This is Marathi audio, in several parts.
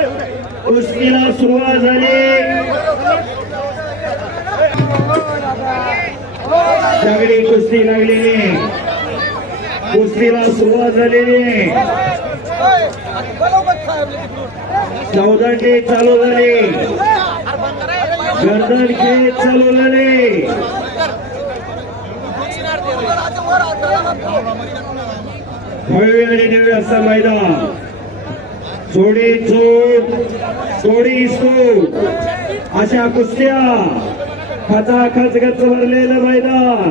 कुस्तीला सुरुवात झाली. सगळी कुस्ती लागलेली. कुस्तीला सुरुवात झालेली. आहे चौदाटे चालू झाले. गर्दन खेळ चालू झाले. भव्य आणि दिव्य असं मैदान. थोडी चूक थोडी सूट अशा कुस्त्या खचाखच गच भरलेलं मैदान.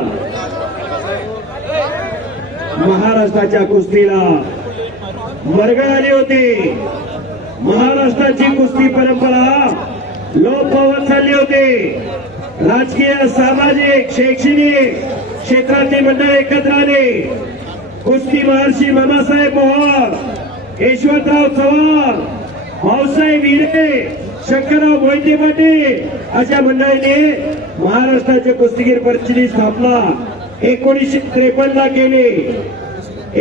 महाराष्ट्राच्या कुस्तीला मरगळ आली होती. महाराष्ट्राची कुस्ती परंपरा लोप होत चालली होती. राजकीय सामाजिक शैक्षणिक क्षेत्रातली मंडळ एकत्र आली. कुस्ती महर्षी बाबासाहेब मोहन यशवंतराव चव्हाण भाऊसाहेब हिरे शंकरराव मोहिते पाटील अशा मंडळीने महाराष्ट्राच्या कुस्तीगीर परिषदेची स्थापना एकोणीसशे त्रेपन्न ला केली.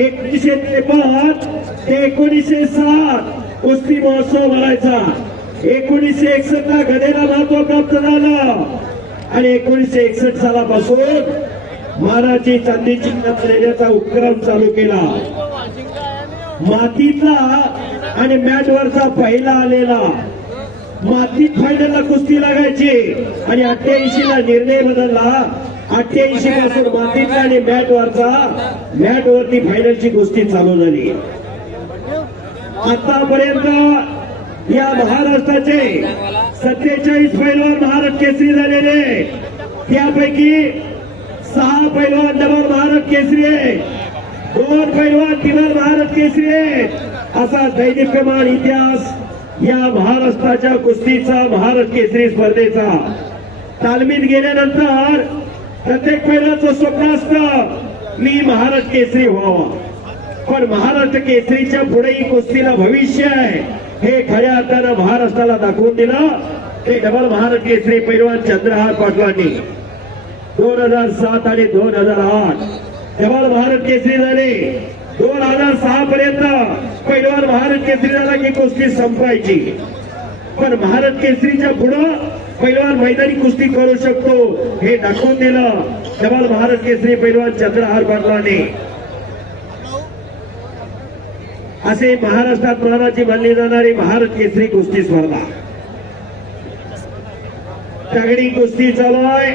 एकोणीसशे त्रेपन्न ते एकोणीसशे सात कुस्ती महोत्सव भरायचा. एकोणीसशे एकसष्ट ला गदेला महत्त्व प्राप्त झालं. आणि एकोणीसशे एकसष्ट सालापासून महाराजी चांदीची देण्याचा उपक्रम चालू केला. मातीतला आणि मॅटवरचा पहिला आलेला. मातीत फायनलला कुस्ती लागायची. आणि अठ्ठ्याऐंशी ला निर्णय बदलला. अठ्ठ्याऐंशी पासून मातीतला आणि मॅटवरचा. मॅटवरती फायनलची कुस्ती चालू झाली. आतापर्यंत या महाराष्ट्राचे सत्तेचाळीस पैलवान महाराष्ट्र केसरी झालेले. त्यापैकी सहा पैलवान डबल महाराष्ट्र केसरी आहे. दोन पैलवान तिबर भारत केसरी असा दैनिकमान इतिहास या महाराष्ट्राच्या कुस्तीचा भारत केसरी स्पर्धेचा. तालमीत गेल्यानंतर प्रत्येक पैलाचं स्वप्न असतं मी महाराष्ट्र केसरी व्हावा. पण महाराष्ट्र केसरीच्या पुढेही कुस्तीला भविष्य आहे. हे खऱ्या अर्थानं महाराष्ट्राला दाखवून दिलं. ते डबल महाराष्ट्र केसरी पैलवान चंद्रहार पाटलांनी. दोन हजार सात आणि दोन हजार आठ. डबल भारत केसरी झाले दोन हजार सहा पर्यंत पैलवान भारत केसरी झाला की कुस्ती संपायची पण भारत केसरीच्या पुढं पैलवान मैदानी कुस्ती करू शकतो हे दाखवून दिलं डबल भारत केसरी पैलवान चंद्रहार बनलाने असे महाराष्ट्रात मानाची मानली जाणारी भारत केसरी कुस्ती स्पर्धा. तगडी कुस्ती चालू आहे.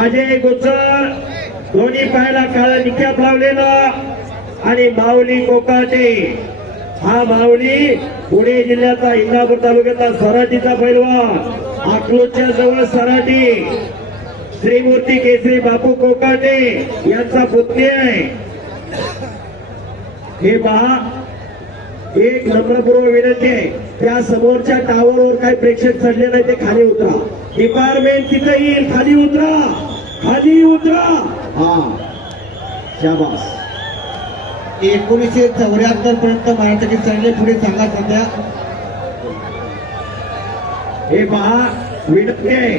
अजय गुज्जर दोन्ही पायाला काळा निक्याप लावलेला? आणि माऊली कोकाटे. हा माऊली पुणे जिल्ह्याचा इंदापूर तालुक्यातला सराटीचा पैलवान. अकलूजच्या जवळ सराटी. श्रीमूर्ती केसरी बापू कोकाटे यांचा पुतणी आहे. हे पहा एक नम्रपूर्व विनंती आहे. त्या समोरच्या टावरवर काही प्रेक्षक चढले नाही ते खाली उतरा. डिपार्टमेंट तिथे येईल खाली उतरा. खाली उतरा. हा. शाबास. एकोणीसशे चौऱ्याहत्तर पर्यंत महाराष्ट्र चढले पुढे सांगा सध्या. हे पहा विनंती आहे.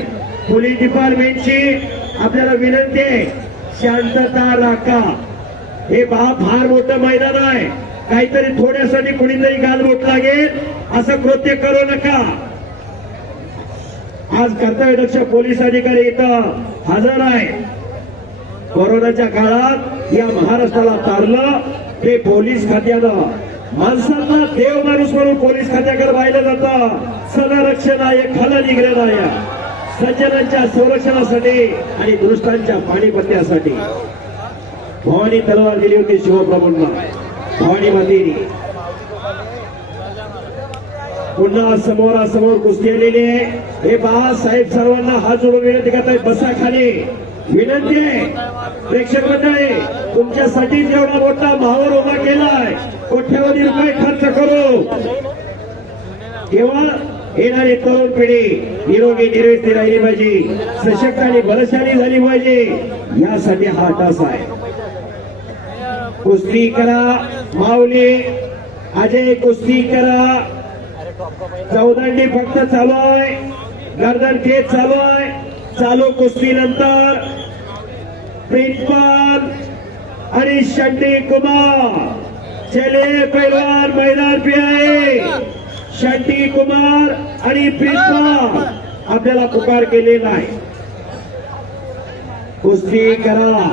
पोलीस डिपार्टमेंटची आपल्याला विनंती आहे. शांतता राखा. हे पहा फार मोठं मैदान आहे. काहीतरी थोड्यासाठी कुणीतरी गालबोट लागेल. असं कृत्य करू नका. आज कर्तव्यदक्ष पोलीस अधिकारी इथं हजर आहे. कोरोनाच्या काळात या महाराष्ट्राला तारलं हे पोलीस खात्यानं. माणसांना देव माणूस म्हणून पोलीस खात्याकडे पाहिलं जातं. सदरक्षणाय खल आहे. सज्जनांच्या संरक्षणासाठी आणि दुष्टांच्या पाणीपत्यासाठी भवानी तलवार दिली होती शिवप्रभूंना. भवानी मातेने. पुन्हा समोरासमोर कुस्ती आलेली आहे. हे बाळासाहेब साहेब सर्वांना हात जोडून विनंती करताय. बसा खाली. विनंती आहे. प्रेक्षक मंडळी तुमच्यासाठीच जेवढा मोठा भावर उभा केलाय कोट्यावधी रुपये खर्च करू. केवळ येणारी तरुण पिढी निरोगी निर्वेस्ती राहिली पाहिजे. सशक्त आणि बलशाली झाली पाहिजे. यासाठी हा टास आहे. कुस्ती करा माऊली. अजय कुस्ती करा. चौदंडी फक्त चालू आहे. गर्दन खेच चालू आहे. चालू कुस्ती नंतर प्रिन्सपाल आणि शंडी कुमार. चले पैलवान मैदान पे आहे शंडी कुमार आणि प्रिन्सला आपल्याला पुकार केलेला आहे कुस्ती करा.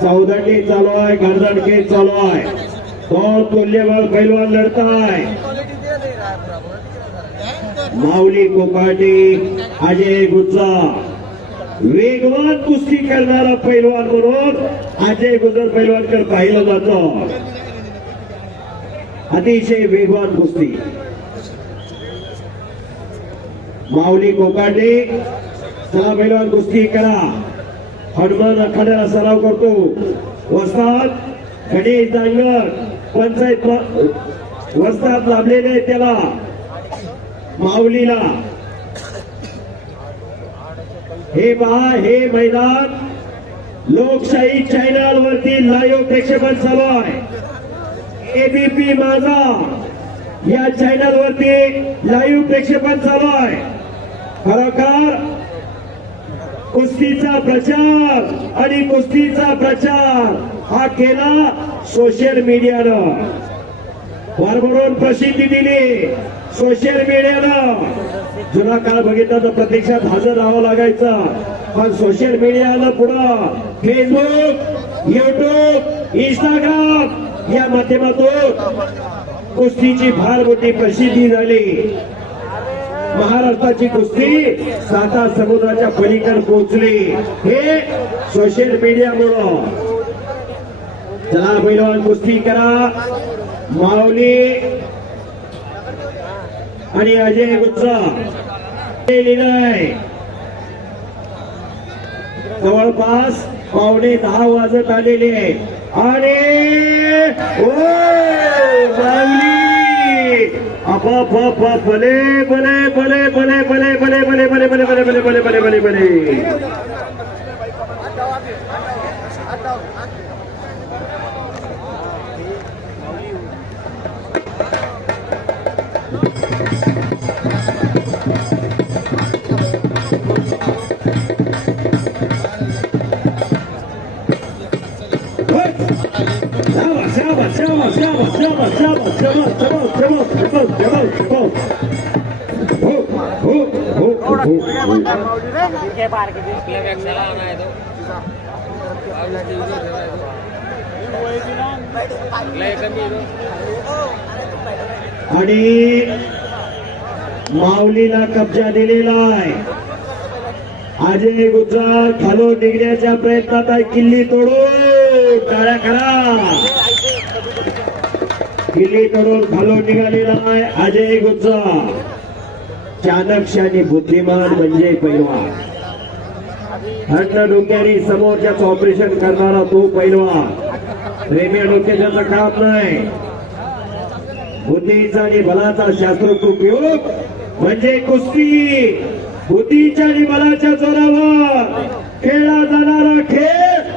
चौदंडी चालू आहे. गर्दनके चालू आहे. दोन तुल्यबळ पैलवान लढताय. माऊली कोकाटी अजय गुज्जा वेगवान कुस्ती करणारा पैलवान म्हणून अजय गुजर पैलवानकडे पाहिलं जातं. अतिशय वेगवान कुस्ती. माऊली कोकाटे चला पैलवान कुस्ती करा. हनुमान आखाड्याला सराव करतो. वसाहत गणेश दांगर पंचायत मा- वस्ताद लाभलेले आहे त्याला. माऊलीला. हे पहा हे मैदान. लोकशाही चॅनल वरती लाईव्ह प्रेक्षेपण चालू आहे. एबीपी माझा. या चॅनल वरती लाईव्ह प्रेक्षेपण चालू आहे. खरोखर कुस्तीचा प्रचार आणि कुस्तीचा प्रचार हा केला सोशल मीडियानं भरभरून प्रसिद्धी दिली सोशल मीडियानं जुना काळ बघितला तर प्रत्यक्षात हजर राहावं लागायचं. पण सोशल मीडियानं पुढं फेसबुक युट्यूब इंस्टाग्राम या माध्यमातून कुस्तीची फार मोठी प्रसिद्धी झाली. महाराष्ट्राची कुस्ती साता समुद्राच्या पलीकडे पोहोचली. हे सोशल मीडियामुळं चला पैलवान कुस्ती करा. माऊली आणि अजय गुच्चा जवळपास पावणे दहा वाजत आलेले आणि ओ! माऊली! भले भले भले भले भले भले भले भले भले भले भले भले भले आणि माऊलीला कब्जा दिलेला आहे. अजय गुजरात खालो निघण्याच्या प्रयत्नात आहे. किल्ली तोडून. टाळ्या करा. किल्ली करून खालून निघालेला आहे अजय गुज्जा चाणक्य आणि बुद्धिमान म्हणजे पैलवान. अन्न डोक्याने समोरच्याच ऑपरेशन करणारा तो पैलवान. प्रेमी डोक्याचा काम नाही. बुद्धीचा आणि बलाचा शास्त्रोक्त उपयोग म्हणजे कुस्ती. बुद्धीच्या आणि बलाच्या जोरावर खेळला जाणारा खेळ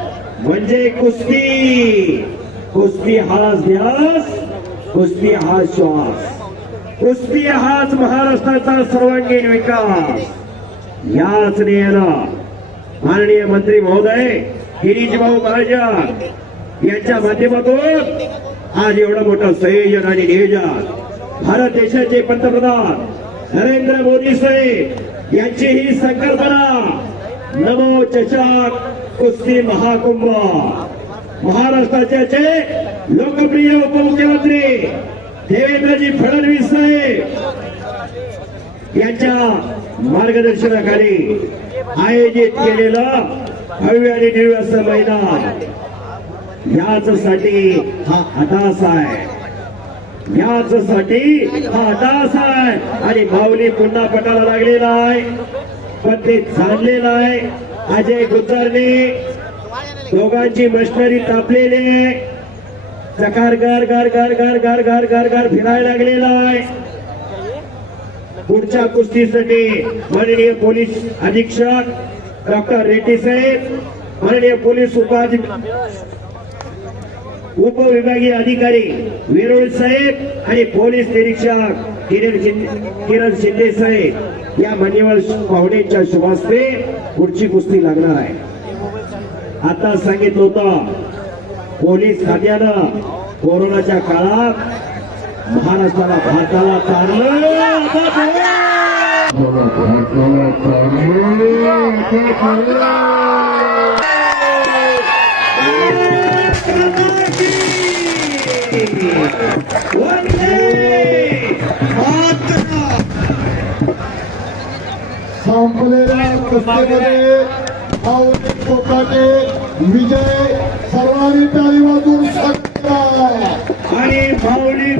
म्हणजे कुस्ती. कुस्ती हाच ध्यास कुस्ती हा श्वास कुस्ती हाच महाराष्ट्राचा सर्वांगीण विकास. याच नेयानं माननीय मंत्री महोदय गिरीशभाऊ महाजन यांच्या माध्यमातून आज एवढं मोठं संयोजन आणि नियोजन भारत देशाचे पंतप्रधान नरेंद्र मोदी साहेब यांची ही संकल्पना. नमो चषक कुस्ती महाकुंभ. महाराष्ट्राचे लोकप्रिय उपमुख्यमंत्री देवेंद्रजी फडणवीस साहेब यांच्या मार्गदर्शनाखाली आयोजित केलेलं भव्य आणि दिव्य असं मैदान. याचसाठी हा अदास आहे. याचसाठी हा अदास आहे. आणि माऊली पुन्हा पटाला लागलेला आहे. पण ते जाणलेलं आहे. अजय गुजरने दोघांची मशनरी तापलेली आहे. चकार गार गार गार गार गार गार गार गार फिरायला लागलेला आहे. पुढच्या कुस्तीसाठी माननीय पोलीस अधीक्षक डॉक्टर रेड्डी साहेब माननीय पोलीस उपाधि उपविभागीय अधिकारी वेरुळ साहेब आणि पोलीस निरीक्षक किरण किरण शिंदे साहेब या मान्यवर पाहुण्यांच्या शुभास्ते पुढची कुस्ती लागणार आहे. आता सांगितलं होतं पोलीस खात्यानं कोरोनाच्या काळात महाराष्ट्राला भारताला संपलेल्या विजय सर्वांनी टाळी वाजून आणि माऊली